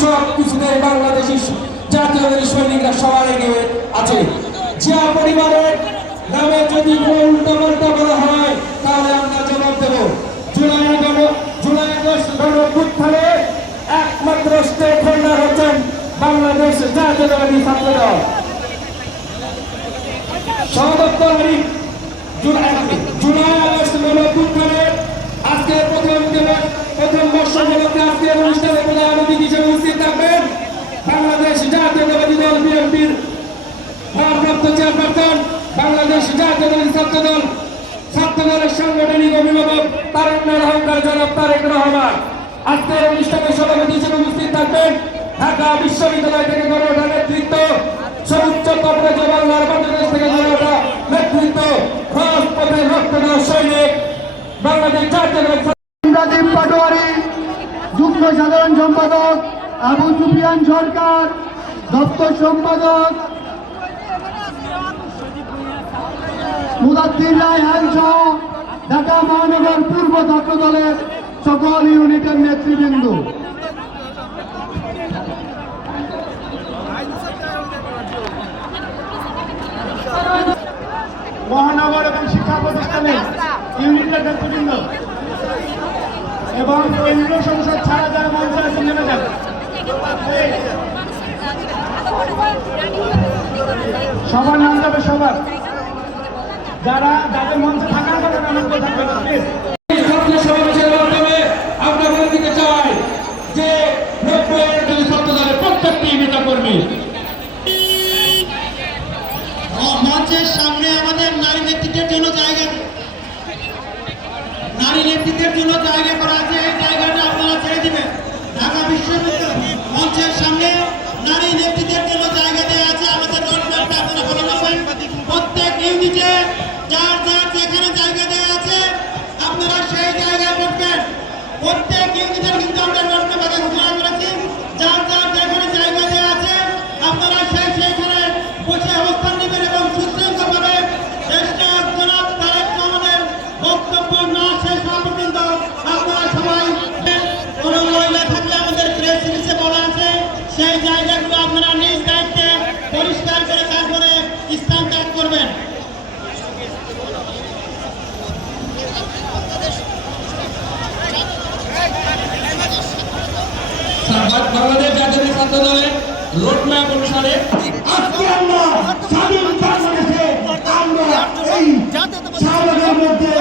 সব কিছুতে বাংলাদেশি জাতীয় সৈনিকরা সবার এগিয়ে আছে। জিয়া পরিবারের নামে যদি কোনো উল্টাপাল্টা করা হয় তাহলে আমরা জবাব দেব। জুলাই আগস্ট গণঅভ্যুত্থানে একমাত্র স্টেক হোল্ডার হচ্ছেন বাংলাদেশ জাতীয়তাবাদী ছাত্রদল। সহদপ্তরী জুলাই আগস্ট গণঅভ্যুত্থানে আজকে প্রথম বর্ষ উপলক্ষে আজকের অনুষ্ঠানে প্রধান অতিথি হিসেবে উপস্থিত থাকবেন বাংলাদেশ জাতীয়তাবাদী দল বিএনপির ভারপ্রাপ্ত চেয়ারপারসন, বাংলাদেশ জাতীয়তাবাদী ছাত্রদলের সাংগঠনিক অভিভাবক তারেক অহংকার জনাব তারেক রহমান। আজকের অনুষ্ঠানে সভাপতি হিসেবে উপস্থিত থাকবেন ঢাকা বিশ্ববিদ্যালয় থেকে গড়ে ওঠা নেতৃত্ব, সর্বোচ্চ কবরেজ বাংলার বাংলাদেশ থেকে গড়ে ওঠা নেতৃত্ব, রাজপথে রক্ত দেওয়া সৈনিক বাংলাদেশ জাতীয়তাবাদী রাজীব পাটোয়ারি, যুগ্ম সাধারণ সম্পাদক আবু সুফিয়ান সরকার, দপ্তর সম্পাদক মুদাদ্দির রায়হান সহ ঢাকা মহানগর পূর্ব ছাত্র দলের সকল ইউনিটের নেতৃবৃন্দ, মহানগর এবং শিক্ষা প্রতিষ্ঠানের ইউনিটের নেতৃবৃন্দ এবং কেন্দ্রীয় সংসদ ছাড়া যারা মঞ্চে আছেন নেমে যান। সবার নাম যাবে সবার, যাদের মঞ্চে থাকার কথা নাম থাকবে না প্লিজ। সমাবেশের মাধ্যমে আমরা বলে দিতে চাই যে ছাত্রদলের প্রত্যেকটি নেতা কর্মী মঞ্চের সামনে আমাদের নারী নেতৃত্বের জন্য জায়গা করা আছে। এই জায়গাটা আপনারা ছেড়ে দিবেন। ঢাকা বিশ্ববিদ্যালয় মঞ্চের সামনে নারী নেতৃত্বের জন্য জায়গা দেওয়া আছে। আমাদের রোডম্যাপটা আপনারা ফলো করবেন। প্রত্যেক ইউনিটে যার যেখানে জায়গা দেওয়া আছে আপনারা সেই জায়গায় বসবেন। প্রত্যেক ইউনিটের কিন্তু আমরা রোডম্যাপে ঘোষণা করেছি, যার যেখানে জায়গা দেওয়া আছে আপনারা সেইখানে বসে অবস্থান নেবেন এবং সুশৃঙ্খলভাবে জনাব তারেক রহমানের বক্তব্য না শেষ হওয়া পর্যন্ত আপনারা সবাই, কোনো মহিলা থাকলে আমাদের প্রেস রিলিজে বলা আছে সেই জায়গাগুলো আপনারা নিজ দায়িত্বে পরিষ্কার করে তারপরে স্থান ত্যাগ করবেন। বাংলাদেশ জাতীয় ছাত্রদলের রোডম্যাপ অনুসারে আজকে আমরা স্বাধীন বাংলাদেশে আমরা এই শাহবাগের মধ্যে